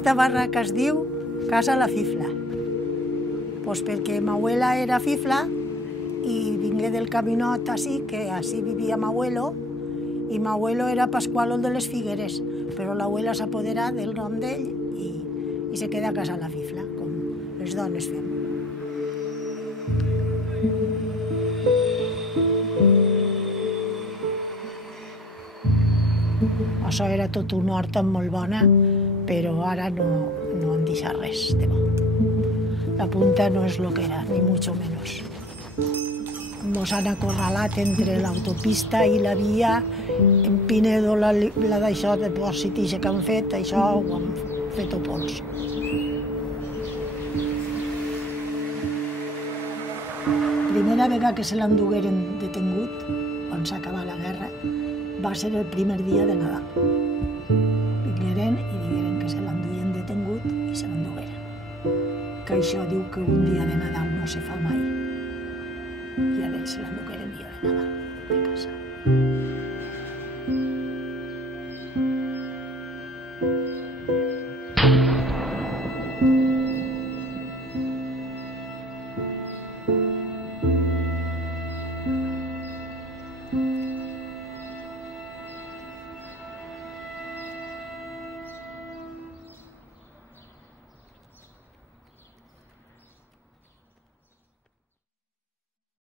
Aquesta barraca es diu Casa la Fifla, pues perquè ma abuela era fifla i vingué del Caminot així, que així vivia ma abuelo, i ma abuelo era Pascual de les Figueres, però l'abuela s'apodera del nom d'ell i se queda a Casa la Fifla, com les dones fem. Això era tot una horta molt bona, però ara no han deixat res de bo. La punta no és el que era, ni mucho menos. Ens han acorralat entre l'autopista i la via. En Pinedo, la d'això, de dipòsit que han fet, això ho han fet a pols. La primera vegada que se l'endugueren detengut, quan s'acaba la guerra, va ser el primer dia de Nadal. Vingueren i digueren que se l'enduien detengut i se l'endugueren. Que això diu que un dia de Nadal no se fa mai.